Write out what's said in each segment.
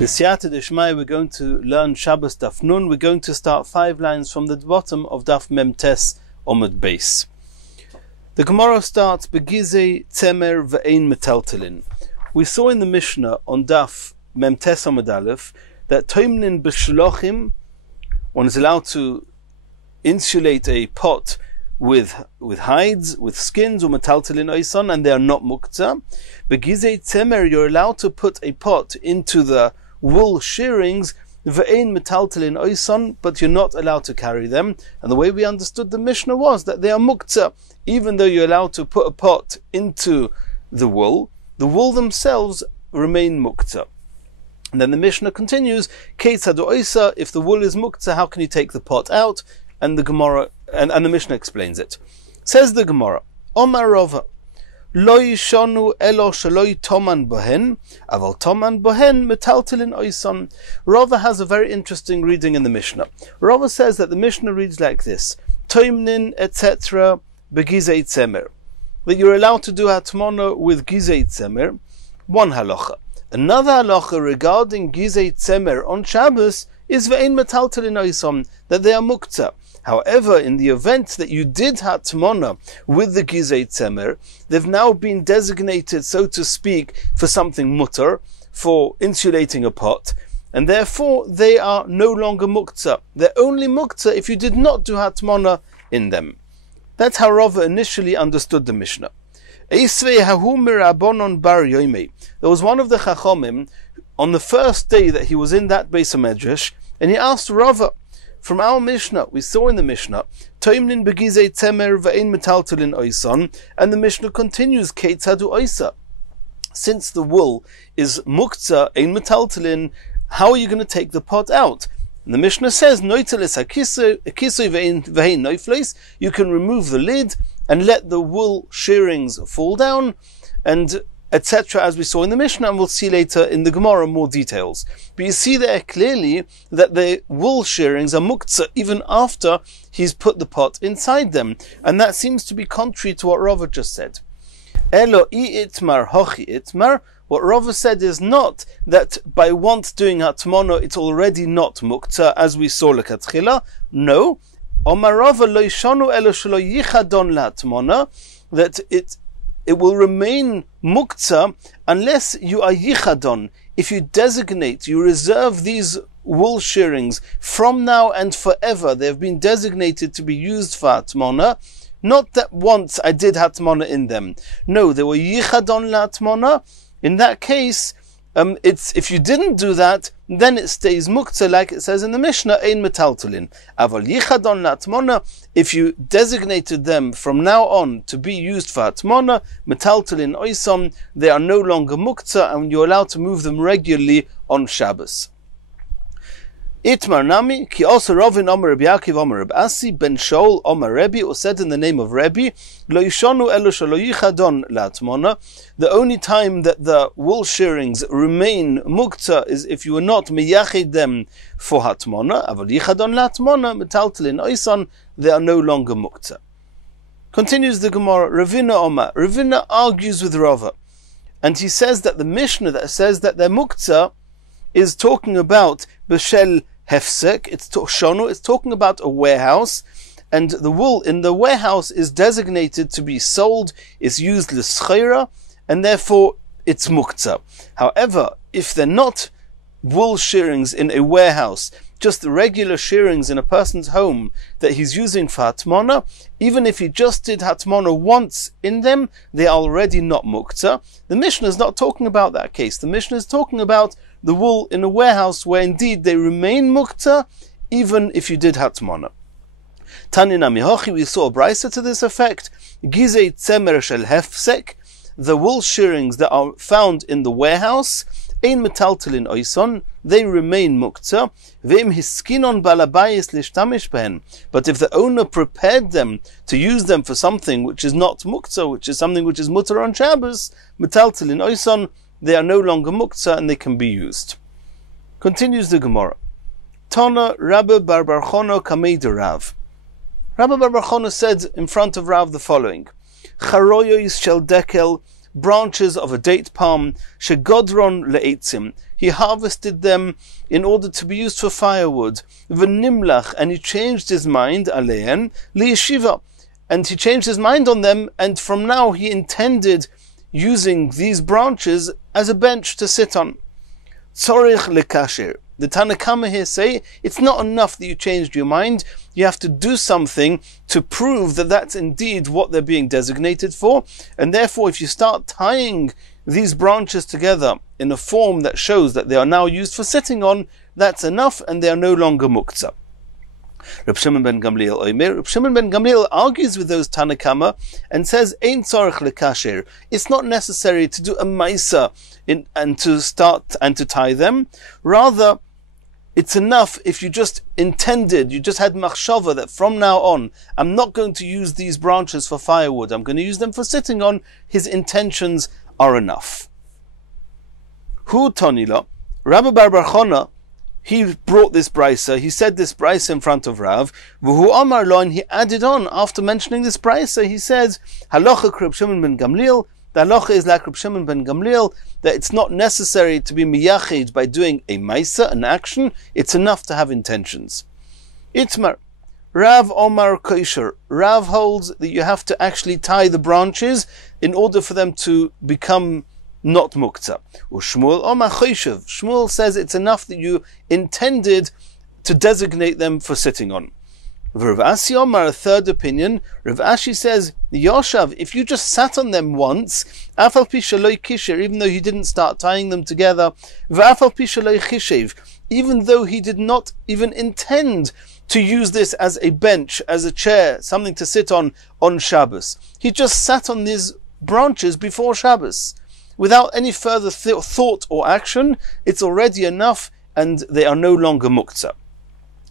B'siyata d'shmai, we're going to learn Shabbos Daf Nun. We're going to start 5 lines from the bottom of Daf Memtes Omud Beis. The Gemara starts Begizei Tzemer Ve'ein Metaltelin. We saw in the Mishnah on Daf Memtes Omud Aleph that Toimnin B'shlochim, one is allowed to insulate a pot with hides, with skins, or metaltelin oison, and they are not muktzah. Begizei Tzemer, you're allowed to put a pot into the wool shearings, ve'ein metaltelin oison, but you're not allowed to carry them. And the way we understood the Mishnah was that they are muktzah, even though you're allowed to put a pot into the wool themselves remain muktzah. And then the Mishnah continues, Keitzad oisa, if the wool is muktzah, how can you take the pot out? And the Gemara and the Mishnah explains it. Says the Gemara, Omar Rava, Lo yishonu elo shelo toman bohen, aval toman bohen metaltelin oison. Rava has a very interesting reading in the Mishnah. Rava says that the Mishnah reads like this: Toimnin etc. begizei tzemer. That you're allowed to do hatmona with gizei tzemer. One halacha. Another halacha regarding gizei tzemer on Shabbos is ve'ein metaltelin oison, that they are muktzah. However, in the event that you did hatmona with the gizei tzemer, they've now been designated, so to speak, for something mutter, for insulating a pot, and therefore they are no longer muktzah. They're only muktzah if you did not do hatmona in them. That's how Rava initially understood the Mishnah. There was one of the Chachomim on the first day that he was in that Beis HaMedrash, and he asked Rava, from our Mishnah, we saw in the Mishnah, Toimnin begizei tzemer ve'ein metaltelin oison, and the Mishnah continues, Keitzadu oisa. Since the wool is muktzah, ein metaltelin, how are you going to take the pot out? And the Mishnah says, Noiteles hakisoi ve'ein noifles, you can remove the lid and let the wool shearings fall down, and etc., as we saw in the Mishnah, and we'll see later in the Gemara more details. But you see there clearly that the wool shearings are muktzah even after he's put the pot inside them. And that seems to be contrary to what Rava just said. Elo I itmar hochi itmar. What Rava said is not that by once doing hatmona it's already not muktzah, as we saw lekatchila. No. Omar Rava lo yishonu elo shelo yichadon lahatmona, that it will remain muktzah unless you are yichadon. If you designate, you reserve these wool shearings from now and forever. They have been designated to be used for hatmona. Not that once I did hatmona in them. No, they were yichadon la-hatmona. In that case, if you didn't do that, then it stays muktzah, like it says in the Mishnah, ein metaltelin. Aval yichadon la-hatmona, if you designated them from now on to be used for hatmona, metaltelin oison, they are no longer muktzah, and you're allowed to move them regularly on Shabbos. Itmar nami, ki also Ravin Omer Rabbi Yaakov Omer Rabbi Asi ben Shaul Omer Rebbe, or said in the name of Rebbe, lo yishonu elo shelo yichadon la-hatmona. The only time that the wool shearings remain muktzah is if you were not miyachid them for hatmona. Aval yichadon la-hatmona metaltelin oison, they are no longer muktzah. Continues the Gemara, Ravina Omer. Ravina argues with Rava, and he says that the Mishnah that says that they're muktzah is talking about b'shel hefsek, it's talking about a warehouse, and the wool in the warehouse is designated to be sold, is used l'schira, and therefore it's muktzah. However, if they're not wool shearings in a warehouse, just the regular shearings in a person's home that he's using for hatmona, even if he just did hatmona once in them, they are already not muktzah. The Mishnah is not talking about that case. The Mishnah is talking about the wool in a warehouse where indeed they remain muktzah even if you did hatmona. Tanina mihochi, we saw a brisa to this effect. Gizei tzemer shel hefsek, the wool shearings that are found in the warehouse, ein metaltelin oison, they remain muktzah. Ve'im hiskinon balabayis lishtamish behen. But if the owner prepared them to use them for something which is not muktzah, which is something which is mutter on Shabbos, metaltelin oison, they are no longer muktzah and they can be used. Continues the Gemara. Tana Rabbi Bar Bar Chana kamei de Rav. Rabbi Bar Bar Chana said in front of Rav the following: Charoyos shel dekel, branches of a date palm, shegodron le'etzim. he harvested them in order to be used for firewood. V'nimlach, and he changed his mind, alein, liyeshiva, and he changed his mind on them, and from now he intended using these branches as a bench to sit on. Tzorich lekasher. The Tanna Kama here say, it's not enough that you changed your mind, you have to do something to prove that that's indeed what they're being designated for, and therefore if you start tying these branches together in a form that shows that they are now used for sitting on, that's enough and they are no longer muktzah. Reb Shimon ben Gamliel argues with those Tanna Kama and says, Ein tzorich lekasher. It's not necessary to do a maisa and to start and to tie them. Rather, it's enough if you just intended, you just had machshava that from now on, I'm not going to use these branches for firewood, I'm going to use them for sitting on. His intentions are enough. Hu Tonila, Rabbi Bar Bar Chana, he brought this brisa, he said this brisa in front of Rav, V'hu Amar Lo, and he added on, after mentioning this brisa, he says, Halacha Reb Shimon ben Gamliel, the halacha is like Reb Shimon ben Gamliel, that it's not necessary to be miyachid by doing a maisa, an action, it's enough to have intentions. Itmar, Rav Omar Kosher, Rav holds that you have to actually tie the branches in order for them to become not muktzah. Shmuel Omar Choshev, Shmuel says it's enough that you intended to designate them for sitting on. Rav Asi Omar, a third opinion, Rav Ashi says, Yoshav, if you just sat on them once, Afal pi shaloi kisher, even though he didn't start tying them together, V'afal pi shaloi chishev, even though he did not even intend to use this as a bench, as a chair, something to sit on Shabbos. He just sat on these branches before Shabbos. Without any further thought or action, it's already enough and they are no longer muktzah.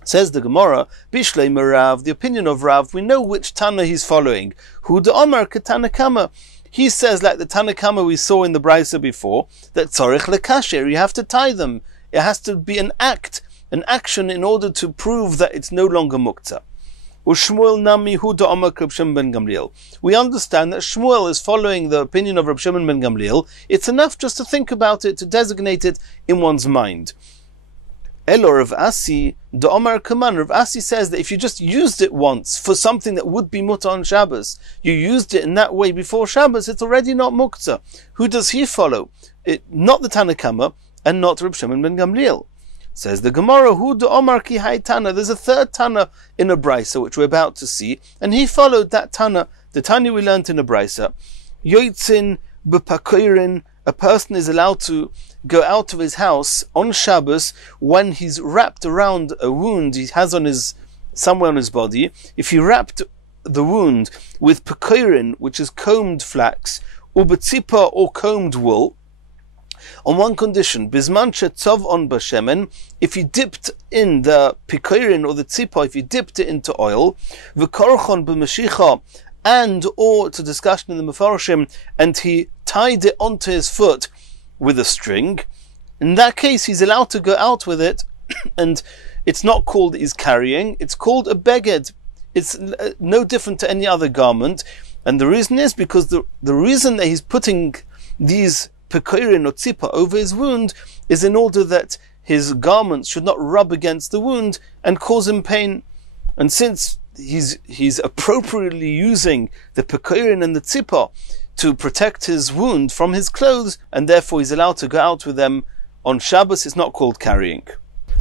Says the Gemara, Bishlei Rav, the opinion of Rav, we know which Tana he's following. Hu Amar Tanna Kama. He says, like the Tanna Kama we saw in the Brisa before, that tzorich lekasher, you have to tie them. It has to be an act, an action in order to prove that it's no longer muktzah. Ushmuel Nami Hu Amar Reb Shimon ben Gamliel. We understand that Shmuel is following the opinion of Reb Shimon ben Gamliel. It's enough just to think about it, to designate it in one's mind. Elor Rav Asi, the Omar Kaman, Rav Asi says that if you just used it once for something that would be mutter on Shabbos, you used it in that way before Shabbos, it's already not muktzah. Who does he follow? Not the Tanna Kama and not Reb Shimon ben Gamliel. Says the Gemara, Hu de Omar ki hai Tana. There's a third Tana in a Brisa which we're about to see, and he followed that Tana, the Tana we learnt in a Brisa. Yoitzin b'pakoirin, a person is allowed to go out of his house on Shabbos when he's wrapped around a wound he has on his somewhere on his body. If he wrapped the wound with pakoirin, which is combed flax, or betzipa, or combed wool, on one condition, bisman shetzov on bashemen, if he dipped in the pakoirin or the tzipa, if he dipped it into oil, v'korchon b'mashicha, and or it's a discussion in the Mefarshim, and he tied it onto his foot with a string, in that case he's allowed to go out with it, and it's not called he's carrying, it's called a beged. It's no different to any other garment, and the reason is because the reason that he's putting these pekoirin or tzipa over his wound is in order that his garments should not rub against the wound and cause him pain. And since he's appropriately using the pekoirin and the tzipa to protect his wound from his clothes, and therefore he's allowed to go out with them on Shabbos, it's not called carrying.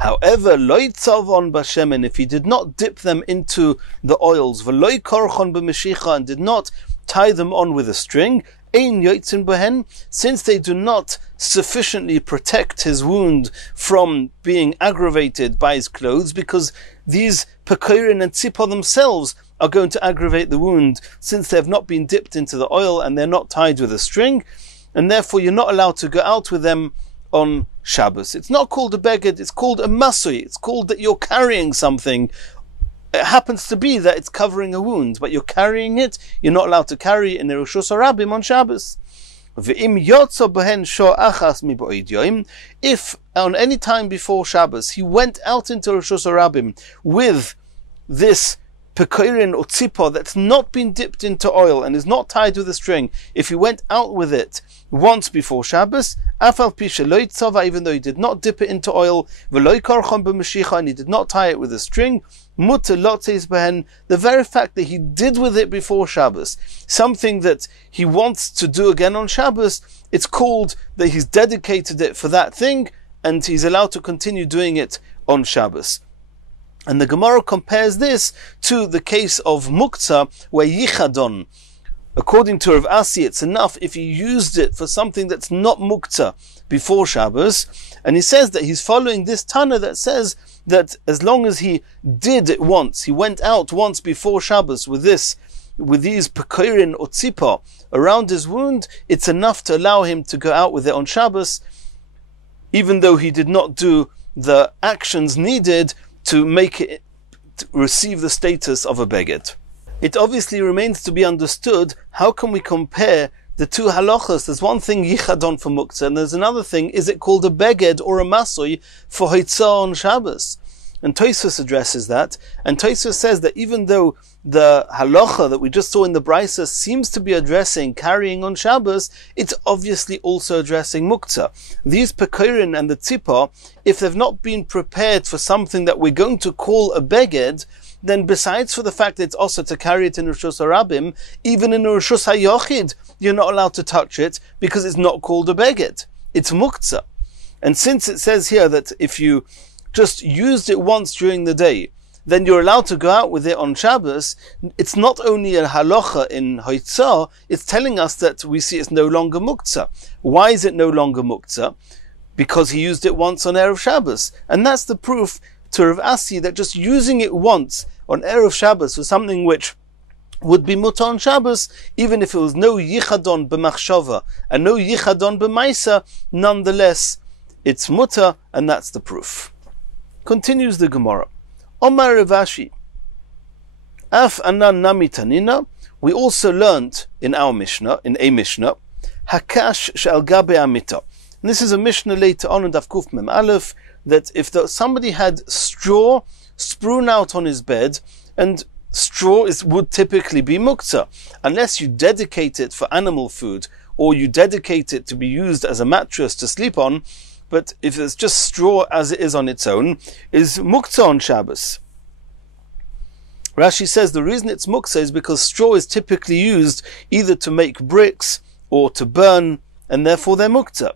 However, loy tzavon bashemen, if he did not dip them into the oils, v'loy korchon b'meshicha, and did not tie them on with a string, ein yotzin behen, since they do not sufficiently protect his wound from being aggravated by his clothes, because these pekoirin and tzipa themselves are going to aggravate the wound, since they have not been dipped into the oil and they're not tied with a string, and therefore you're not allowed to go out with them on Shabbos. It's not called a beged, it's called a masui. It's called that you're carrying something. It happens to be that it's covering a wound, but you're carrying it. You're not allowed to carry it in the Rishus HaRabim on Shabbos. If on any time before Shabbos he went out into Rishus HaRabim with this pekoirin or tzipor that's not been dipped into oil and is not tied with a string, if he went out with it once before Shabbos, afal pi shelo tzava, even though he did not dip it into oil, v'lo karchon b'mashicha, and he did not tie it with a string, mutter lotzeis behen, the very fact that he did with it before Shabbos, something that he wants to do again on Shabbos, it's called that he's dedicated it for that thing, and he's allowed to continue doing it on Shabbos. And the Gemara compares this to the case of muktzah, where yichadon, according to Rav Asi, it's enough if he used it for something that's not muktzah before Shabbos. And he says that he's following this Tana that says that as long as he did it once, he went out once before Shabbos with these pekoirin or tzipah around his wound, it's enough to allow him to go out with it on Shabbos, even though he did not do the actions needed to make it to receive the status of a beged. It obviously remains to be understood, how can we compare the two halachas? There's one thing yichadon for muktzah, and there's another thing, is it called a beged or a masoi for hoitzah on Shabbos? And Tosfos addresses that, and Tosfos says that even though the halacha that we just saw in the Brisa seems to be addressing carrying on Shabbos, it's obviously also addressing muktzah. These pekoirin and the tzipah, if they've not been prepared for something that we're going to call a beged, then besides for the fact that it's also to carry it in Rishus HaRabim, even in Rishus HaYochid, you're not allowed to touch it because it's not called a beged. It's muktzah. And since it says here that if you just used it once during the day, then you're allowed to go out with it on Shabbos, it's not only a halacha in hoitzah, it's telling us that we see it's no longer muktzah. Why is it no longer muktzah? Because he used it once on Erev Shabbos. And that's the proof to Rav Asi that just using it once on Erev Shabbos for something which would be mutar on Shabbos, even if it was no yichadon b'machshava and no yichadon b'maisa, nonetheless it's mutar, and that's the proof. Continues the Gemara. Omar Rav Ashi, Af anan nami tanina, we also learnt in our Mishnah, hakash she'al gabe amita. And this is a Mishnah later on in Daf Kuf Mem Aleph, that if somebody had straw strewn out on his bed, and straw would typically be muktzah, unless you dedicate it for animal food, or you dedicate it to be used as a mattress to sleep on, but if it's just straw as it is on its own, is muktzah on Shabbos. Rashi says the reason it's muktzah is because straw is typically used either to make bricks or to burn, and therefore they're muktzah.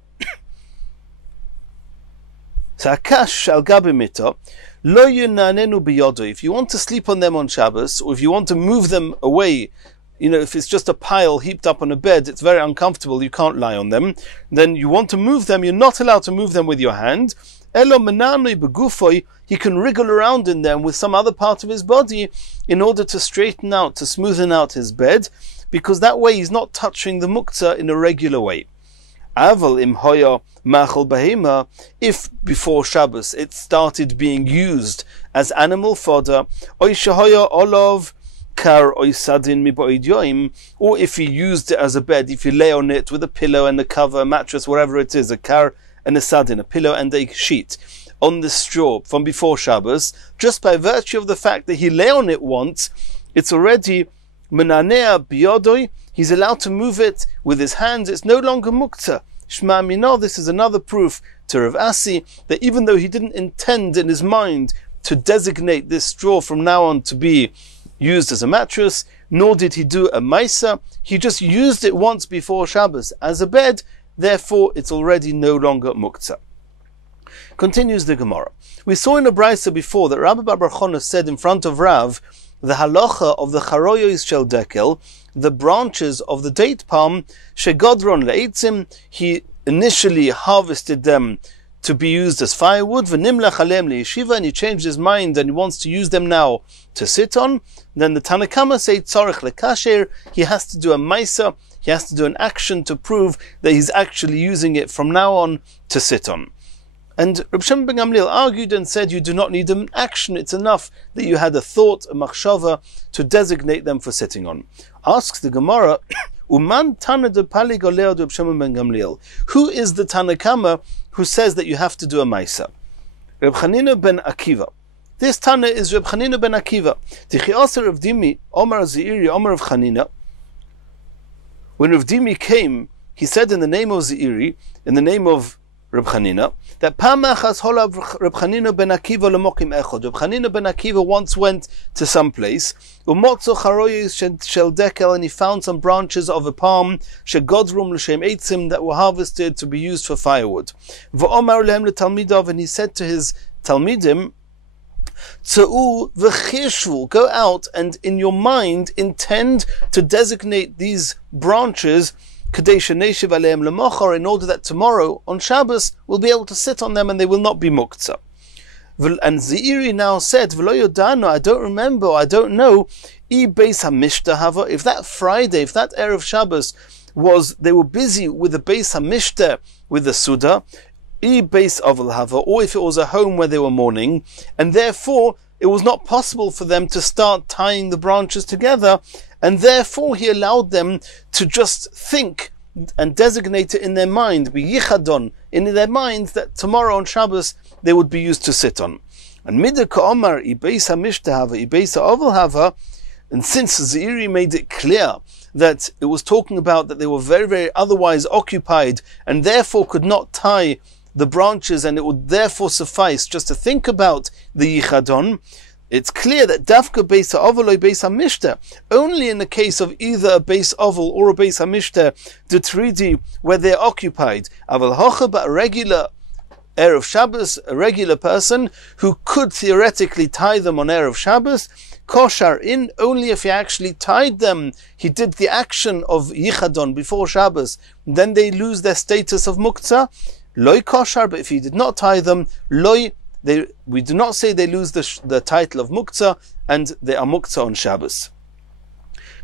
If you want to sleep on them on Shabbos, or if you want to move them away, if it's just a pile heaped up on a bed, it's very uncomfortable, you can't lie on them, then you want to move them, you're not allowed to move them with your hand. He can wriggle around in them with some other part of his body in order to straighten out, to smoothen out his bed, because that way he's not touching the muktzah in a regular way. If before Shabbos it started being used as animal fodder, or if he used it as a bed, if you lay on it with a pillow and a cover, a mattress, whatever it is, a kar and a sadin, a pillow and a sheet, on the straw from before Shabbos, just by virtue of the fact that he lay on it once, it's already menanea biyodoi, he's allowed to move it with his hands, it's no longer muktzah. Shma Mino, this is another proof to Rav Asi that even though he didn't intend in his mind to designate this straw from now on to be used as a mattress, nor did he do a maisa, he just used it once before Shabbos as a bed, therefore it's already no longer muktzah. Continues the Gemara. We saw in a Brisa before that Rabbi Bar Chona said in front of Rav, the halacha of the charoyos shel dekel, the branches of the date palm, shegodron le'etzim, he initially harvested them to be used as firewood, v'nimlach alem le'yeshiva, and he changed his mind and he wants to use them now to sit on. Then the Tanna Kama say tzarich lekasher, he has to do a maisa, he has to do an action to prove that he's actually using it from now on to sit on. And Reb Shimon ben Gamliel argued and said you do not need an action, it's enough that you had a thought, a machshava, to designate them for sitting on. Asks the Gemara, Uman Tana de Pali Goleo de Reb Shimon ben Gamliel, who is the Tanna Kama who says that you have to do a maisa? Reb Chanina ben Akiva. This Tana is Reb Chanina ben Akiva. Tichi Aser Rav Dimi, Omar Zeiri, Omar Rav Chanina. When Rav Dimi came, he said in the name of Zeiri, in the name of Reb Chanina, that Pamachas Holav Reb Chanina ben Akiva lemokim echod. Reb Chanina ben Akiva once went to some place, umotzo charoyes shel dekel, and he found some branches of a palm, shegodrum l'shem eitzim, that were harvested to be used for firewood. V'omar lehem letalmidav, and he said to his talmidim, Tza'u v'chishvu, go out and in your mind intend to designate these branches in order that tomorrow on Shabbos we'll be able to sit on them and they will not be muktzah. And Zeiri now said, I don't remember, I don't know, if that Friday, if that Erev Shabbos was, they were busy with the Beis HaMishtah, with the Suda, or if it was a home where they were mourning, and therefore it was not possible for them to start tying the branches together, and therefore he allowed them to just think and designate it in their mind, biyichadon, in their minds, that tomorrow on Shabbos they would be used to sit on. And midaka omar ibeisa mishtahava ibeisa ovalhava, and since Zeiri made it clear that it was talking about that they were very, very otherwise occupied and therefore could not tie the branches, and it would therefore suffice just to think about the yichadon, it's clear that dafka beis ha'ovel or beis ha'mishtah, only in the case of either a beis ovel or a beis ha'mishtah, the tridi, where they're occupied. Aval hocha, but a regular Erev Shabbos, a regular person who could theoretically tie them on Erev Shabbos, koshar in, only if he actually tied them, he did the action of yichadon before Shabbos, then they lose their status of muktzah. Loi koshar, but if he did not tie them, loi, we do not say they lose the title of muktzah, and they are muktzah on Shabbos.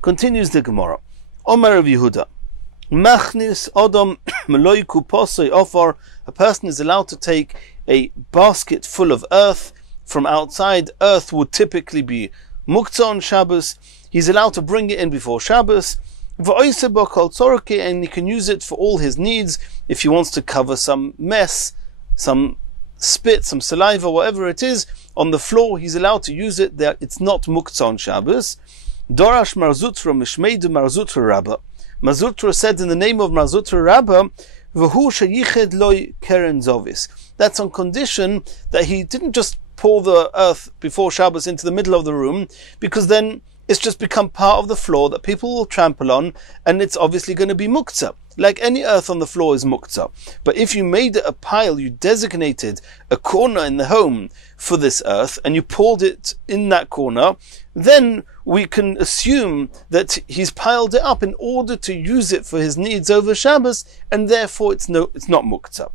Continues the Gemara. Omar of Yehuda. Machnis odom meloi kuposoi ofar. A person is allowed to take a basket full of earth from outside. Earth would typically be muktzah on Shabbos. He's allowed to bring it in before Shabbos. And he can use it for all his needs. If he wants to cover some mess, some spit, some saliva, whatever it is, on the floor, he's allowed to use it. It's not muktzah on Shabbos. Dorash Marzutra Mishmeidu Marzutra Rabba. Marzutra said in the name of Marzutra Rabba, V'hu sheyiched loy keren zovis. That's on condition that he didn't just pour the earth before Shabbos into the middle of the room, because then it's just become part of the floor that people will trample on, and it's obviously going to be muktzah. Like any earth on the floor is muktzah. But if you made it a pile, you designated a corner in the home for this earth, and you poured it in that corner, then we can assume that he's piled it up in order to use it for his needs over Shabbos, and therefore it's not muktzah.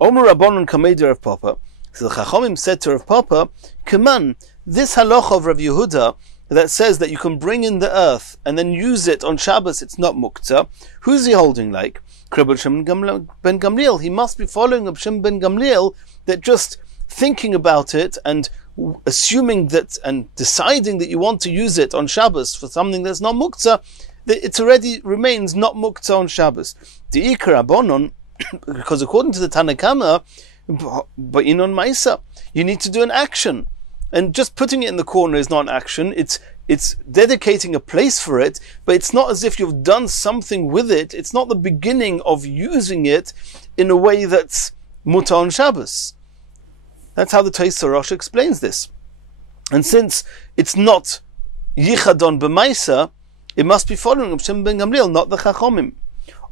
Omer Rabbanon Kameder of Papa. So the Chachamim said to Rav Papa, Kaman, this halacha of Rav Yehuda that says that you can bring in the earth and then use it on Shabbos, it's not muktzah. Who's he holding like? Kribel Shem ben Gamliel. He must be following Reb Shem ben Gamliel, that just thinking about it and assuming that and deciding that you want to use it on Shabbos for something that's not muktzah, that it already remains not muktzah on Shabbos. The Ikar Abonon, because according to the Tanakama, but in on Maisa, you need to do an action, and just putting it in the corner is not an action. It's dedicating a place for it, but it's not as if you've done something with it. It's not the beginning of using it in a way that's mutar on Shabbos. That's how the Tosfos Rosh explains this. And since it's not yichadon b'maisa, it must be following Reb Shem ben Gamliel, not the Chachomim.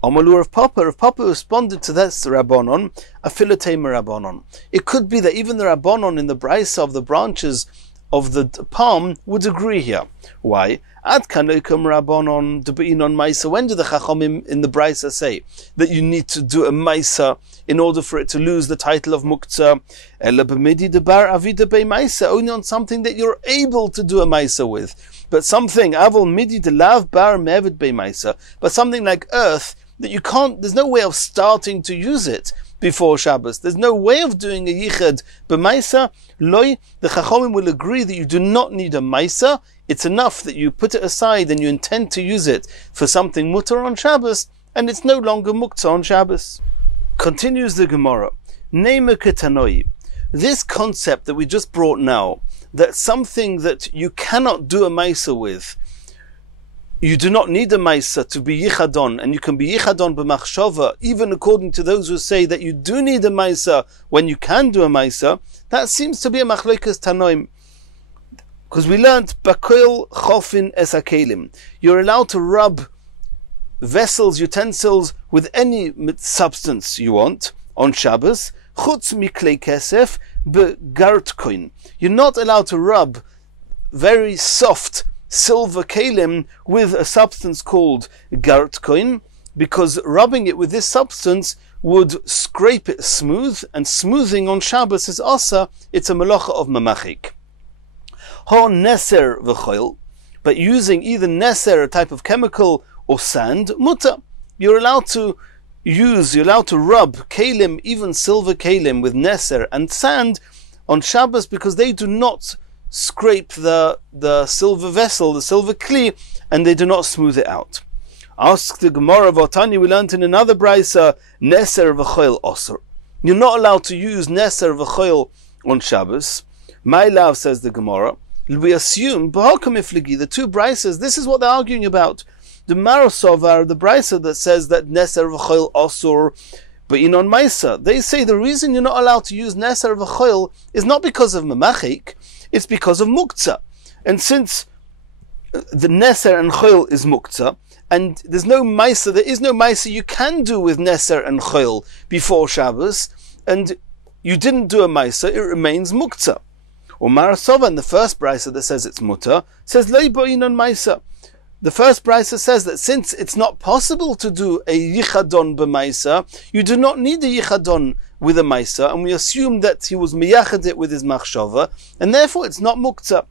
Amalur of Papa responded to this Rabbanon, Afilatema Rabbanon. It could be that even the Rabbanon in the Brisa of the branches of the palm would agree here. Why? Ad kanoikum Rabbanon debe'inon Maisa. When do the Chachomim in the Brisa say that you need to do a Maisa in order for it to lose the title of Muktzah? Ela b'midi debar avida be Maisa, only on something that you're able to do a Maisa with. But something, avol midi de lav bar mevid be Maisa, but something like earth, that you can't, there's no way of starting to use it before Shabbos. There's no way of doing a yichad b'maisa. Loi, the Chachomim will agree that you do not need a maisa. It's enough that you put it aside and you intend to use it for something mutar on Shabbos, and it's no longer muktzah on Shabbos. Continues the Gemara. Neimer ketanoi. This concept that we just brought now, that something that you cannot do a maisa with, you do not need a maisa to be yichadon, and you can be yichadon b'machshava, even according to those who say that you do need a maisa when you can do a maisa, that seems to be a machlokes tanoim. Because we learned bakoil chofin es hakelim. You're allowed to rub vessels, utensils with any substance you want on Shabbos. Chutz miklei kesef begartkoin. You're not allowed to rub very soft silver kalim with a substance called gartkoin, because rubbing it with this substance would scrape it smooth, and smoothing on Shabbos is asa. It's a malacha of mamachik. Ho neser v'choil, but using either neser, a type of chemical, or sand, mutter. You're allowed to rub kalim, even silver kalim, with neser and sand on Shabbos, because they do not scrape the silver vessel, the silver kli, and they do not smooth it out. Ask the Gemara Vatani, we learned in another brisa, neser v'choil osur. You're not allowed to use neser v'choil on Shabbos. My love, says the Gemara, we assume, the two brises, this is what they're arguing about. The Marosovar, the brisa that says that neser v'choil osur, but in on Maisa, they say the reason you're not allowed to use neser v'choil is not because of mamachik, it's because of muktzah. And since the neser and choil is muktzah, and there's no maisa, there is no maisa you can do with neser and choil before Shabbos, and you didn't do a maisa, it remains muktzah. Or Marasova, in the first brisa that says it's mutter, says lo bo'inon maisa. The first brisa says that since it's not possible to do a yichadon b'maisa, you do not need a yichadon with a maisa, and we assume that he was miyachad it with his machshava, and therefore it's not muktzah.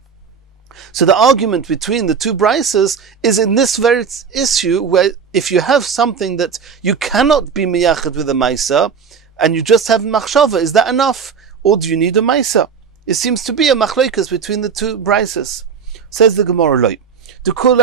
So the argument between the two brisas is in this very issue, where if you have something that you cannot be miyachad with a maisa, and you just have machshava, is that enough, or do you need a maisa? It seems to be a machlokes between the two brisas. Says the Gemara loy. It could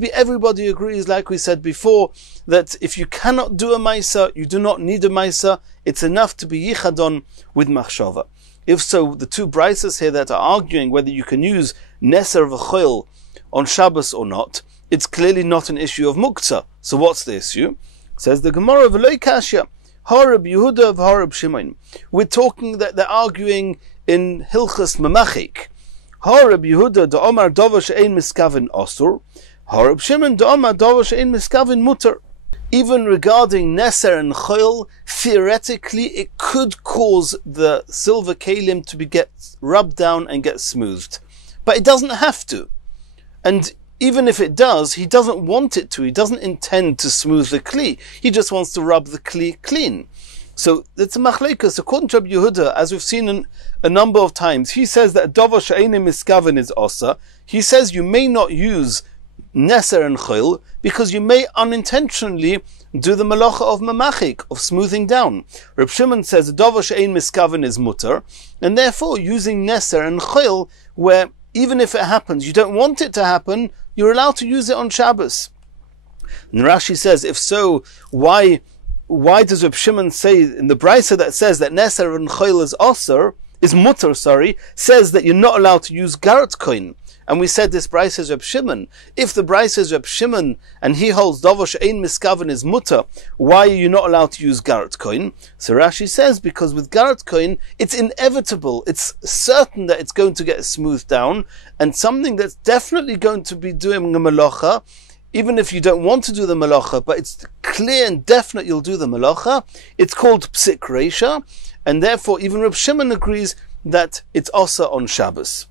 be everybody agrees, like we said before, that if you cannot do a maisa, you do not need a maisa, it's enough to be yichadon with machshava. If so, the two brisas here that are arguing whether you can use neser v'choil on Shabbos or not, it's clearly not an issue of muktzah. So what's the issue? Says the Gemara v'loy kashya, harab Yehuda v'harab Shimon. We're talking that they're arguing in Hilchas Mamachik. Harab Yehuda da Omar Dova she'ein miskavin osur, Harab Shimon da Omar Dova she'ein miskavin mutter. Even regarding neser and choil, theoretically it could cause the silver kalim to get rubbed down and get smoothed, but it doesn't have to. And even if it does, he doesn't want it to. He doesn't intend to smooth the kli. He just wants to rub the kli clean. So it's a machlekes. According to Rabbi Yehuda, as we've seen a number of times, he says that davar she'enim miskaven is osa. He says you may not use neser and chil because you may unintentionally do the malacha of mamachik, of smoothing down. Reb Shimon says davar she'ein miskaven is mutter, and therefore using neser and chil, where even if it happens, you don't want it to happen, you're allowed to use it on Shabbos. And Rashi says, if so, why does Reb Shimon say in the brisa that says that neser and choil is mutter, says that you're not allowed to use garat coin? And we said this brisa is Reb Shimon. If the brisa is Reb Shimon and he holds davar she'ein miskaven is mutter, why are you not allowed to use garat coin? So Rashi says because with garat coin it's inevitable, it's certain that it's going to get smoothed down, and something that's definitely going to be doing a malacha, even if you don't want to do the malacha, but it's clear and definite you'll do the malacha, it's called psik reisha, and therefore even Reb Shimon agrees that it's also on Shabbos.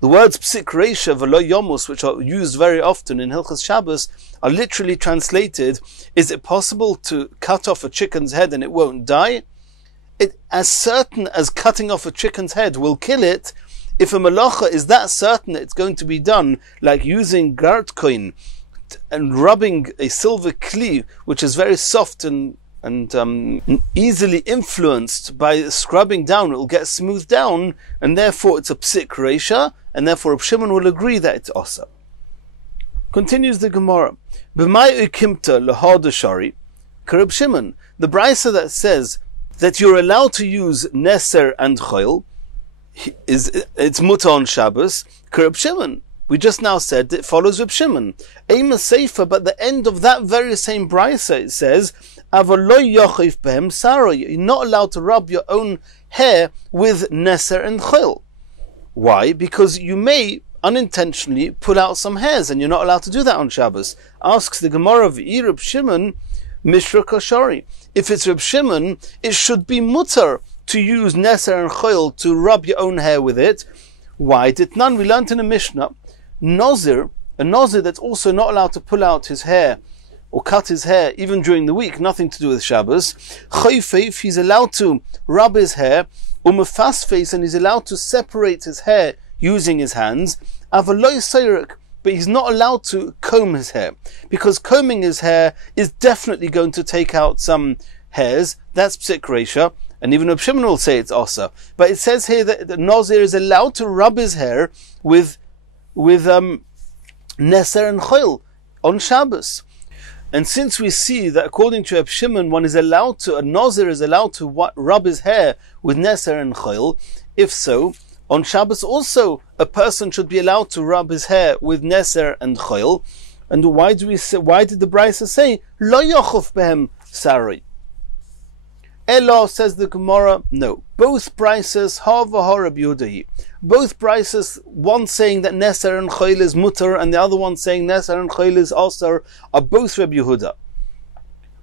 The words psik reisha v'lo yomus, which are used very often in Hilchas Shabbos, are literally translated, is it possible to cut off a chicken's head and it won't die? It, as certain as cutting off a chicken's head will kill it, if a malacha is that certain that it's going to be done, like using gart coin and rubbing a silver kli, which is very soft and easily influenced by scrubbing down, it will get smoothed down, and therefore it's a psik reisha, and therefore Reb Shimon will agree that it's osa. Continues the Gemara. B'may ukimta lahada shari. Reb Shimon, the brisa that says that you're allowed to use neser and choil, it's mutar on Shabbos. Reb Shimon, we just now said it follows Reb Shimon. Ema Seifa, but the end of that very same brisa, it says, you're not allowed to rub your own hair with neser and choil. Why? Because you may unintentionally pull out some hairs, and you're not allowed to do that on Shabbos. Asks the Gemara of Reb Shimon, Mishra Kashari. If it's Reb Shimon, it should be mutar to use neser and choil to rub your own hair with it. Why? Did none? We learned in a Mishnah, Nazir, a Nazir that's also not allowed to pull out his hair or cut his hair even during the week, nothing to do with Shabbos. Chayfeif, he's allowed to rub his hair, face, and he's allowed to separate his hair using his hands. Avaloy Seirik, but he's not allowed to comb his hair, because combing his hair is definitely going to take out some hairs. That's Psik Reisha, and even Reb Shimon will say it's also. But it says here that the Nazir is allowed to rub his hair with neser and choil on Shabbos. And since we see that according to Reb Shimon, a Nazir is allowed to rub his hair with neser and choil, if so, on Shabbos also a person should be allowed to rub his hair with neser and choil. And why did the brisa say lo yochuf behem sari? Elo, says the Gemara, no. Both brisas ha v'ha Rabbi Yehuda. Both brisas, one saying that neser and choil is mutar, and the other one saying neser and choil is asar, are both Rabbi Yehuda.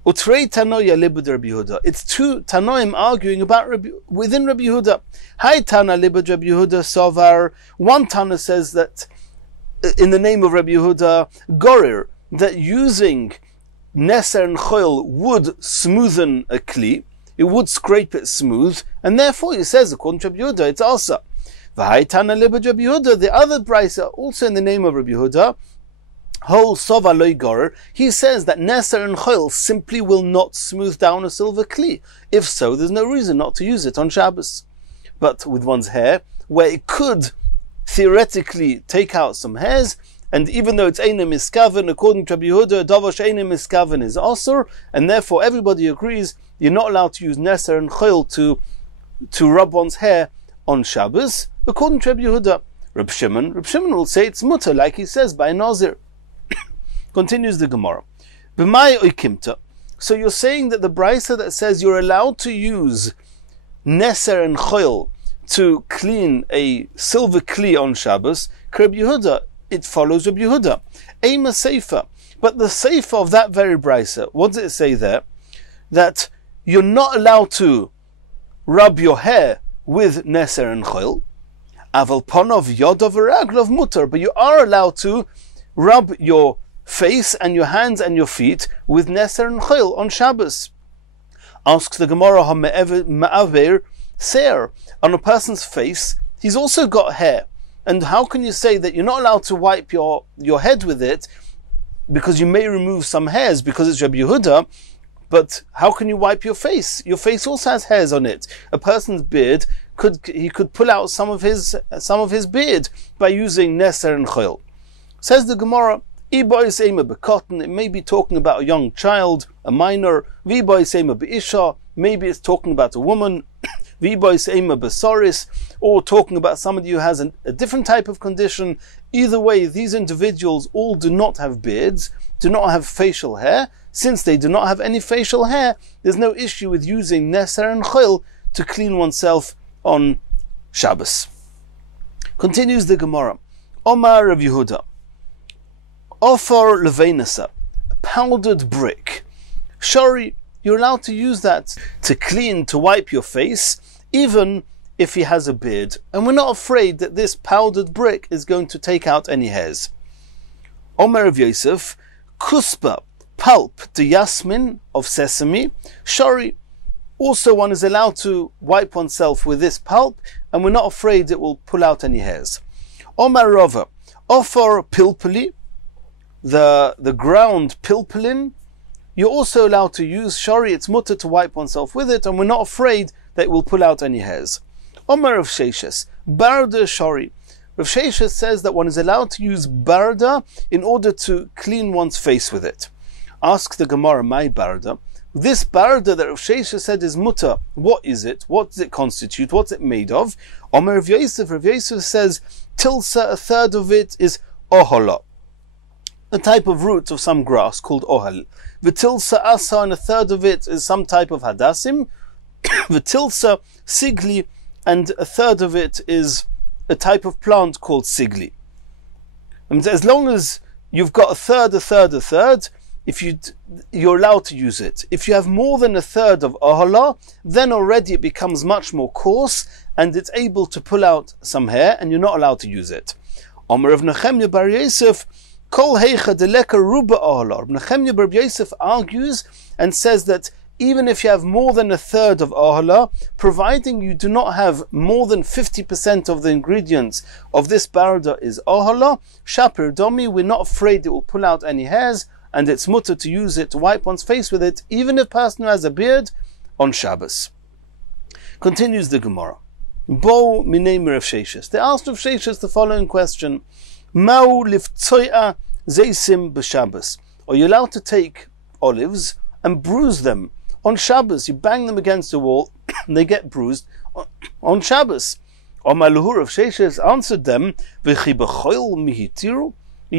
Utrei Tanoya libud Rabbi Yehuda. It's two Tanoim arguing within Rabbi Yehuda. Hai Tana libud Rabbi Yehuda Sovar. One Tana says that in the name of Rabbi Yehuda, Gorir, that using neser and choil would smoothen a kli, it would scrape it smooth, and therefore he says, according to Rabbi Yehuda, it's asa. V'hai Tana libud Rabbi Yehuda, the other brisa, also in the name of Rabbi Yehuda, Hol Sova Loy Gorer, he says that neser and choil simply will not smooth down a silver kli. If so, there's no reason not to use it on Shabbos. But with one's hair, where it could theoretically take out some hairs, and even though it's Eine Miskaven, according to Rabbi Yehuda, Davash Eine Miskaven is Asur, and therefore everybody agrees you're not allowed to use neser and choil to rub one's hair on Shabbos, according to Rabbi Yehuda. Reb Shimon will say it's mutar, like he says, by Nazir. Continues the Gemara. B'mai oikimta. So you're saying that the brisa that says you're allowed to use neser and choil to clean a silver kli on Shabbos, Reb Yehuda, it follows Reb Yehuda. Ema Seifa. But the Seifa of that very brisa, what does it say there? That you're not allowed to rub your hair with neser and choil. Aval ponov yodov v'raglov mutar. But you are allowed to rub your face and your hands and your feet with neser and choil on Shabbos. Asks the Gemara, ma'aver seir. On a person's face, he's also got hair. And how can you say that you're not allowed to wipe your head with it because you may remove some hairs because it's Rabbi Yehuda? But how can you wipe your face? Your face also has hairs on it. A person's beard could pull out some of his beard by using neser and choil. Says the Gemara, it may be talking about a young child, a minor. Maybe it's talking about a woman. Or talking about somebody who has a different type of condition. Either way, these individuals all do not have beards, do not have facial hair. Since they do not have any facial hair, there's no issue with using neser and choil to clean oneself on Shabbos. Continues the Gemara. Omar Rav Yehuda. Offer levainasa, powdered brick. Shari, you're allowed to use that to clean, to wipe your face, even if he has a beard. And we're not afraid that this powdered brick is going to take out any hairs. Omer of Yosef, kuspa, pulp, the yasmin of sesame. Shari, also one is allowed to wipe oneself with this pulp, and we're not afraid it will pull out any hairs. Omer Rava, offer pilpuli, the ground pilpulin, you're also allowed to use. Shari, it's mutter to wipe oneself with it, and we're not afraid that it will pull out any hairs. Omer of Sheshes, barda shari. Rav Sheshes says that one is allowed to use barda in order to clean one's face with it. Ask the Gemara, my barda. This barda that Rav Sheshes said is mutter, what is it? What does it constitute? What's it made of? Omer Rav Yosef says, tilsa, a third of it is ohola, a type of root of some grass called ohal. V'tilsa asa, and a third of it is some type of hadassim. V'tilsa sigli, and a third of it is a type of plant called sigli. And as long as you've got a third, if you're allowed to use it. If you have more than a third of ohala, then already it becomes much more coarse and it's able to pull out some hair, and you're not allowed to use it. Omer of Nechemya bar Yosef, kol heicha deleka ruba ohala. Nechemya bar Yosef argues and says that even if you have more than a third of ohala, providing you do not have more than 50% of the ingredients of this barda is ohala, shapir domi, we're not afraid it will pull out any hairs, and it's mutter to use it to wipe one's face with it, even if a person has a beard, on Shabbos. Continues the Gemara. Bo minei Rav Sheshes. They asked Rav Sheshes the following question: Mau liftzoya zeisim b'Shabbos. Are you allowed to take olives and bruise them on Shabbos? You bang them against the wall, and they get bruised on Shabbos. Omar Lahu, Rav Sheshes answered them, V'chi b'choil mihitiru.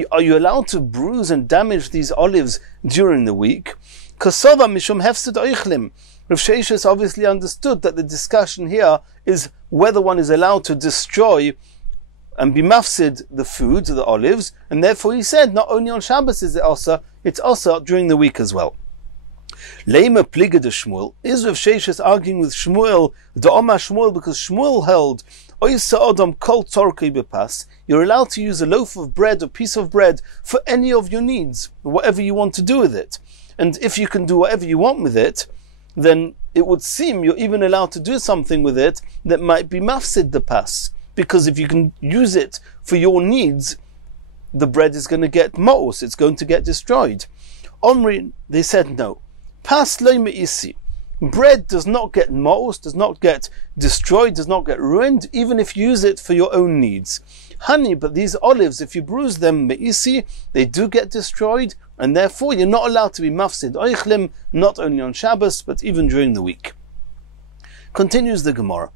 Are you allowed to bruise and damage these olives during the week? Kasova mishum hefsed oichlim. Rav Sheshes obviously understood that the discussion here is whether one is allowed to destroy and be mafsid the food, the olives, and therefore he said not only on Shabbos is it also, it's also during the week as well. Leima pliga de Shmuel. Is Rav Sheshes arguing with Shmuel, the Omar Shmuel, because Shmuel held you're allowed to use a loaf of bread, a piece of bread, for any of your needs, whatever you want to do with it. And if you can do whatever you want with it, then it would seem you're even allowed to do something with it that might be mafsid the pas. Because if you can use it for your needs, the bread is going to get ma'os, it's going to get destroyed. Omri, they said no. Pas lo me'isi. Bread does not get ma'os, does not get destroyed, does not get ruined, even if you use it for your own needs. Honey, but these olives, if you bruise them, me'isi, they do get destroyed, and therefore you're not allowed to be mafsid oichlim, not only on Shabbos, but even during the week. Continues the Gemara.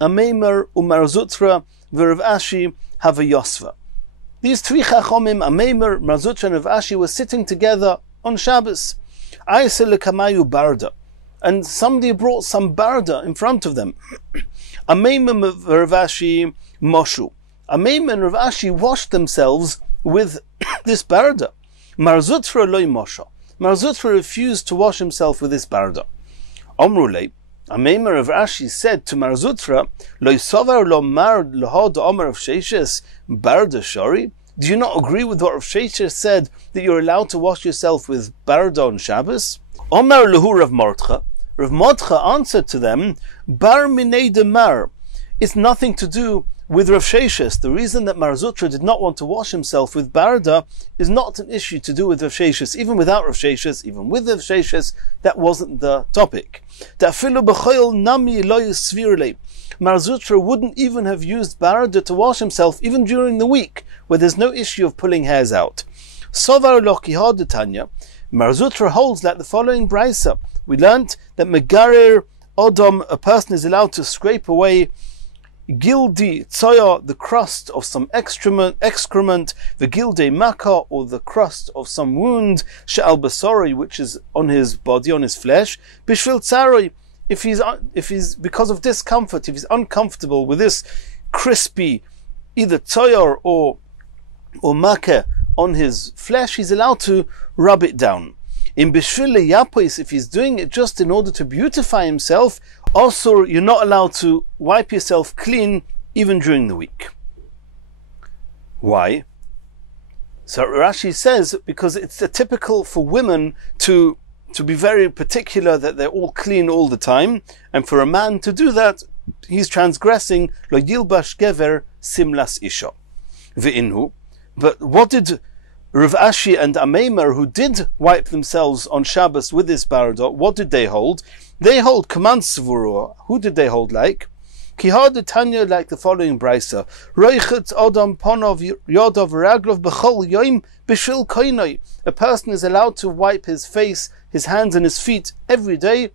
Ameimer umar zutra v'Rav Ashi have a yosva. These three chachomim, Ameimer, Mar Zutra, and Rav Ashi, were sitting together on Shabbos. Aisel lekamayu barda. And somebody brought some barda in front of them. Ameimer Rav Ashi moshu. Ameimer and Rav Ashi washed themselves with this barda. Mar Zutra loy mosha. Mar Zutra refused to wash himself with this barda. Omrulei. Ameimer Rav Ashi said to Mar Zutra, Loy sovar lo mar lahod Omer of Sheshes barda shori. Do you not agree with what Rav Sheshes said that you're allowed to wash yourself with barda on Shabbos? Omer lehu Rav Mordcha. Rav Mordcha answered to them, Bar minei de mar. It's nothing to do with Rav Sheshes. The reason that Mar Zutra did not want to wash himself with barda is not an issue to do with Rav Sheshes. Even without Rav Sheshes, even with Rav Sheshes, that wasn't the topic. Mar Zutra wouldn't even have used barda to wash himself even during the week, where there's no issue of pulling hairs out. Sovar lokihad detanya. Mar Zutra holds like the following brisa. We learnt that megarer odom, a person is allowed to scrape away gildi tzoya, the crust of some excrement, the gilde maka, or the crust of some wound, she'al basori, which is on his body, on his flesh, bishvil tzaroi, if he's because of discomfort, if he's uncomfortable with this crispy either tzoya or maka on his flesh, he's allowed to rub it down. In bishvil yapos, if he's doing it just in order to beautify himself, also you're not allowed to wipe yourself clean even during the week. Why? So Rashi says because it's typical for women to be very particular that they're all clean all the time, and for a man to do that, he's transgressing lo yilbash gever simlas isha ve'inhu. But what did Rav Ashi and Ameimer, who did wipe themselves on Shabbos with this barda, what did they hold? They hold Kaman Svurua. Who did they hold like? Kihad Tanya, like the following brisa: Roichet Odom Ponov Yodov Raglov Bechol Yoim Bishil Koinoi. A person is allowed to wipe his face, his hands, and his feet every day.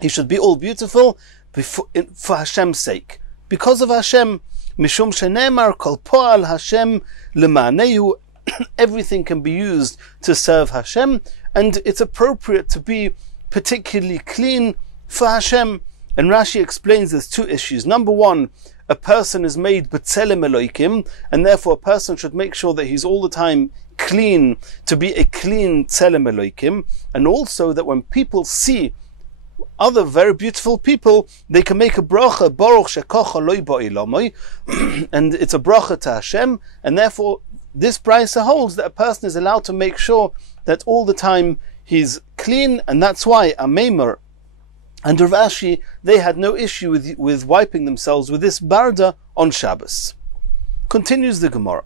He should be all beautiful for Hashem's sake, because of Hashem. Mishum shenemar kol po'al Hashem lemaneu. Everything can be used to serve Hashem, and it's appropriate to be particularly clean for Hashem. And Rashi explains there's two issues. Number one, a person is made b'tzelem Elokim, and therefore a person should make sure that he's all the time clean, to be a clean tzelem Elokim, and also that when people see other very beautiful people, they can make a bracha, Baruch shekocha loy ba'ilamai, and it's a bracha to Hashem, and therefore this brisa holds that a person is allowed to make sure that all the time he's clean, and that's why Ameimer and Rav Ashi, they had no issue with wiping themselves with this barda on Shabbos. Continues the Gemara.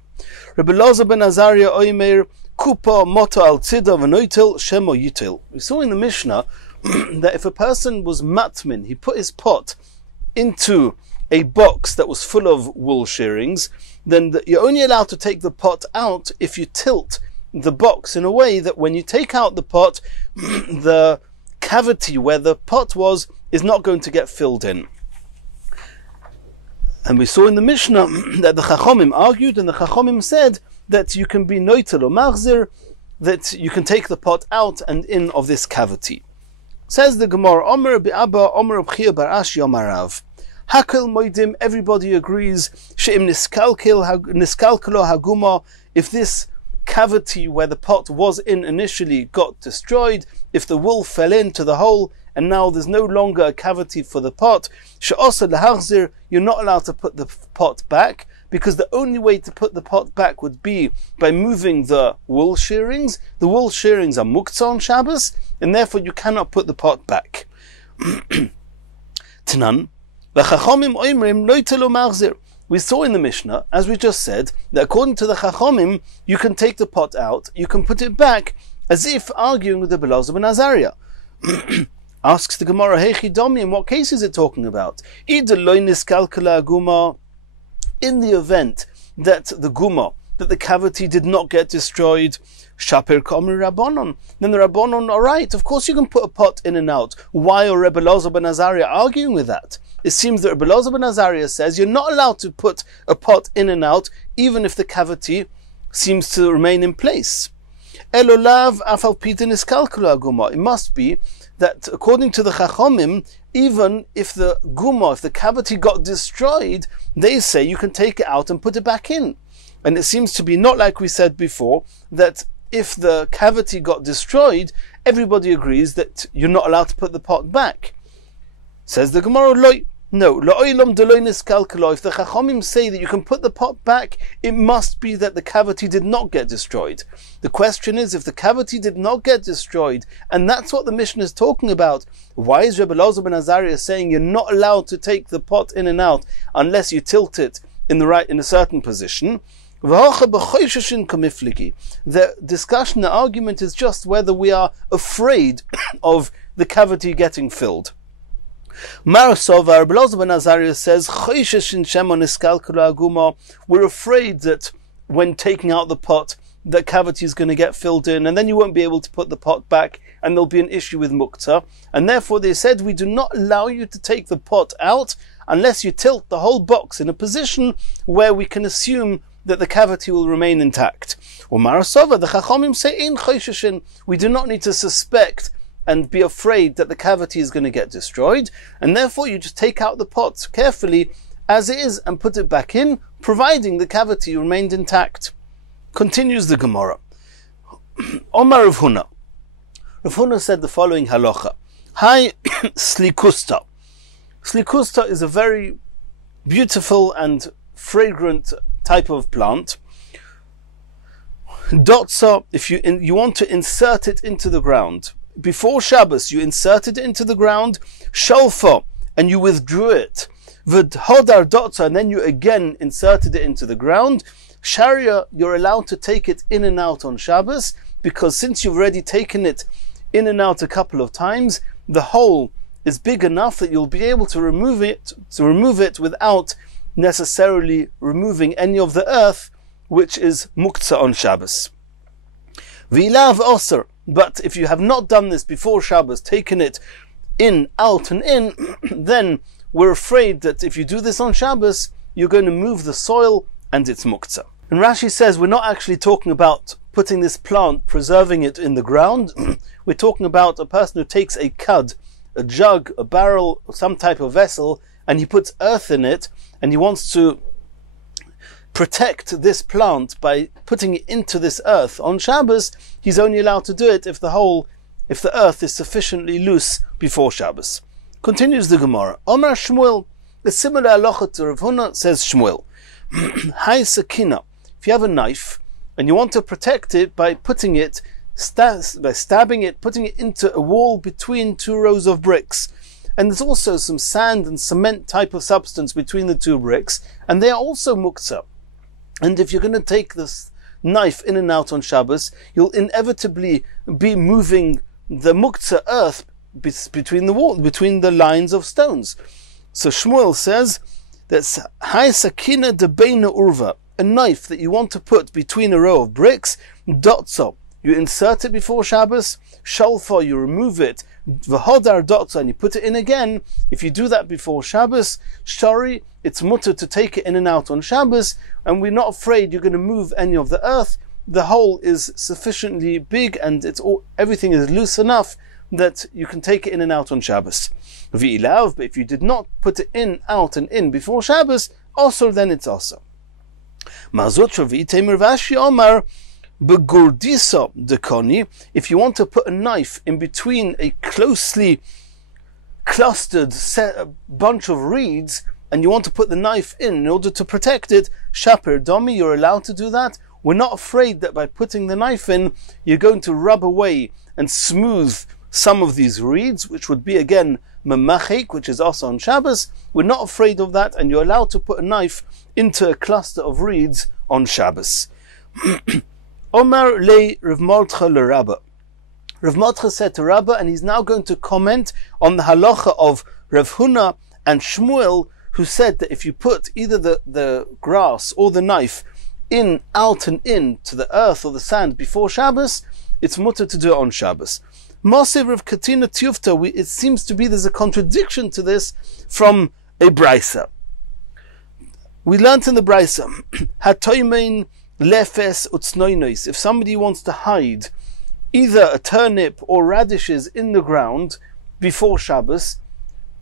Rabbi Loza ben Azariah Oimer Kupa Mota al Tzida v'Noitel Shemo Yitel. We saw in the Mishnah that if a person was matmin, he put his pot into a box that was full of wool shearings, then you're only allowed to take the pot out if you tilt the box in a way that when you take out the pot, the cavity where the pot was is not going to get filled in. And we saw in the Mishnah that the Chachomim argued, and the Chachomim said that you can be noitel or machzir, that you can take the pot out and in of this cavity. Says the Gemara, Omer bi'abba, Omer b'chia bar Ashi Omarav. Hakel moidim, everybody agrees, she'im niskalkelo haguma, if this cavity where the pot was in initially got destroyed, if the wool fell into the hole, and now there's no longer a cavity for the pot, she'osa lehachzir, you're not allowed to put the pot back, because the only way to put the pot back would be by moving the wool shearings. The wool shearings are muktzah on Shabbos, and therefore you cannot put the pot back. Tanan, v'chachomim oimrim noitelo machzir. We saw in the Mishnah, as we just said, that according to the Chachomim, you can take the pot out, you can put it back, as if arguing with the Belazar ben Azariah. Asks the Gemara, Heichi Domi, in what case is it talking about? In the event that the guma, that the cavity did not get destroyed, Shaper Kamri Rabbanon, then the Rabbanon are right, of course you can put a pot in and out. Why are Rebbe Elazar ben Azariah arguing with that? It seems that Rebbe Elazar ben Azariah says you're not allowed to put a pot in and out, even if the cavity seems to remain in place. Elolav afal pitin iskalkula guma. It must be that according to the Chachomim, even if the guma, if the cavity got destroyed, they say you can take it out and put it back in. And it seems to be not like we said before, that if the cavity got destroyed, everybody agrees that you're not allowed to put the pot back. Says the Gemara, Loi. No, if the Chachomim say that you can put the pot back, it must be that the cavity did not get destroyed. The question is, if the cavity did not get destroyed, and that's what the Mishnah is talking about, why is Rebbe Elazar ben Azariah saying you're not allowed to take the pot in and out unless you tilt it in a certain position? The discussion, the argument is just whether we are afraid of the cavity getting filled. Marasova, Rebbe Elazar ben Azariah says, we're afraid that when taking out the pot, the cavity is going to get filled in, and then you won't be able to put the pot back, and there'll be an issue with muktzah. And therefore they said, we do not allow you to take the pot out unless you tilt the whole box in a position where we can assume that the cavity will remain intact. Or Marasova, the Chachomim say, we do not need to suspect and be afraid that the cavity is going to get destroyed, and therefore you just take out the pot carefully as it is and put it back in, providing the cavity remained intact. Continues the Gemara. Omar Rav Huna. Rav Huna said the following halacha. Hi slikusta. Slikusta is a very beautiful and fragrant type of plant. Dotsa, if you want to insert it into the ground, before Shabbos, you inserted it into the ground, shalfa, and you withdrew it. V'hodar dotza, and then you again inserted it into the ground. Sharia, you're allowed to take it in and out on Shabbos, because since you've already taken it in and out a couple of times, the hole is big enough that you'll be able to remove it without necessarily removing any of the earth, which is muktzah on Shabbos. V'ilav osir, but if you have not done this before Shabbos, taken it in, out and in, then we're afraid that if you do this on Shabbos, you're going to move the soil and it's muktzah. And Rashi says we're not actually talking about putting this plant, preserving it in the ground. We're talking about a person who takes a cud, a jug, a barrel, or some type of vessel, and he puts earth in it, and he wants to protect this plant by putting it into this earth on Shabbos. He's only allowed to do it if the earth is sufficiently loose before Shabbos. Continues the Gemara. Omar Shmuel, a similar halacha to Rav Huna, says Shmuel. Hai sakina. If you have a knife and you want to protect it by putting it, by stabbing it, putting it into a wall between two rows of bricks, and there's also some sand and cement type of substance between the two bricks, and they are also muktzah. And if you're going to take this knife in and out on Shabbos, you'll inevitably be moving the muktzah earth between the wall, between the lines of stones. So Shmuel says that's hai sakina de beina urva, a knife that you want to put between a row of bricks. Dotzo, you insert it before Shabbos. Shalfa, you remove it. V'hodar dotzo, and you put it in again. If you do that before Shabbos, shari, it's mutter to take it in and out on Shabbos, and we're not afraid you're going to move any of the earth. The hole is sufficiently big and everything is loose enough that you can take it in and out on Shabbos. V'ilav, but if you did not put it in, out and in before Shabbos, also then it's also. Mazutra v'itemer v'ashi omar begurdiso dekoni. If you want to put a knife in between a closely clustered bunch of reeds, and you want to put the knife in order to protect it, shaper domi, you're allowed to do that. We're not afraid that by putting the knife in, you're going to rub away and smooth some of these reeds, which would be again memachik, which is also on Shabbos. We're not afraid of that, and you're allowed to put a knife into a cluster of reeds on Shabbos. Omar le Rav Mordcha le Rabba. Rav Mordcha said to Rabba, and he's now going to comment on the halacha of Rav Huna and Shmuel, who said that if you put either the grass or the knife in, out and in to the earth or the sand before Shabbos, it's mutter to do it on Shabbos. Masiv Rav Katina Tiyufta, it seems to be there's a contradiction to this from a brisa. We learnt in the brisa, Hatoimein lefes utznoinois, if somebody wants to hide either a turnip or radishes in the ground before Shabbos,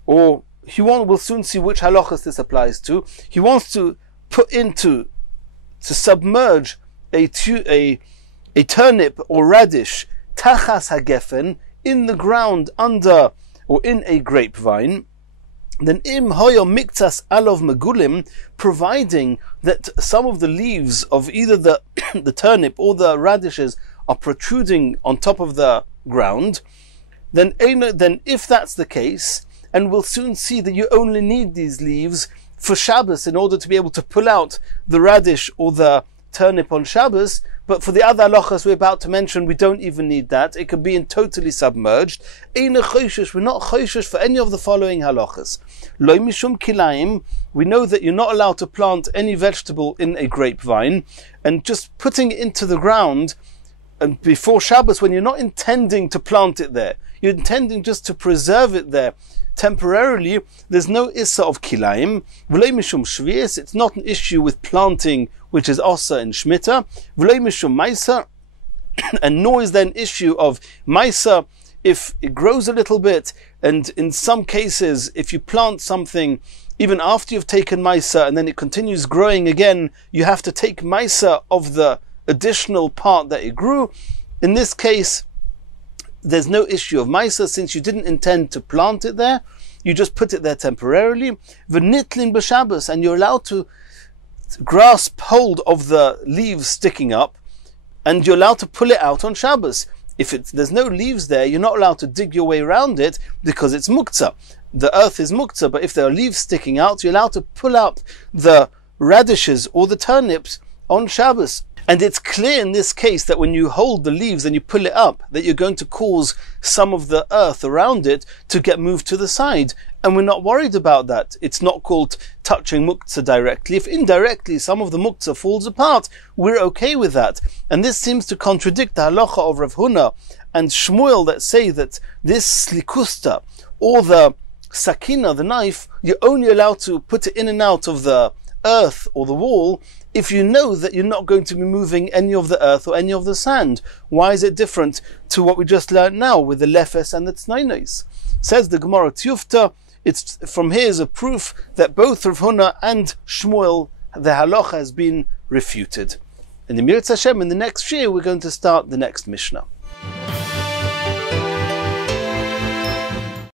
or we'll soon see which halachas this applies to. He wants to submerge a turnip or radish tachas hagefen, in the ground under or in a grapevine. Then im hoyo miktas alov megulim, providing that some of the leaves of either the turnip or the radishes are protruding on top of the ground, then if that's the case, and we'll soon see that you only need these leaves for Shabbos in order to be able to pull out the radish or the turnip on Shabbos, but for the other halachas we're about to mention, we don't even need that. It could be totally submerged. We're not choishish for any of the following halachas. Lo mishum kilaim, we know that you're not allowed to plant any vegetable in a grapevine, and just putting it into the ground and before Shabbos, when you're not intending to plant it there, you're intending just to preserve it there temporarily, there's no issa of kilaim. V'lei mishum shvius, it's not an issue with planting, which is asa and shmita. V'lei mishum maisa, and nor is there an issue of maisa if it grows a little bit, and in some cases, if you plant something even after you've taken maisa and then it continues growing again, you have to take maisa of the additional part that it grew. In this case, there's no issue of maisa, since you didn't intend to plant it there, you just put it there temporarily. V'nitlin b'Shabbos, and you're allowed to grasp hold of the leaves sticking up, and you're allowed to pull it out on Shabbos. If there's no leaves there, you're not allowed to dig your way around it because it's muktzah. The earth is muktzah, but if there are leaves sticking out, you're allowed to pull out the radishes or the turnips on Shabbos. And it's clear in this case that when you hold the leaves and you pull it up, that you're going to cause some of the earth around it to get moved to the side. And we're not worried about that. It's not called touching muktzah directly. If indirectly some of the muktzah falls apart, we're okay with that. And this seems to contradict the halacha of Rav Huna and Shmuel that say that this slikusta, or the sakina, the knife, you're only allowed to put it in and out of the earth or the wall if you know that you're not going to be moving any of the earth or any of the sand. Why is it different to what we just learned now with the lefes and the tznainos? Says the Gemara Tiyufta, it's from here is a proof that both Rav Huna and Shmuel, the halacha has been refuted. And in Mir Hashem, in the next year, we're going to start the next Mishnah.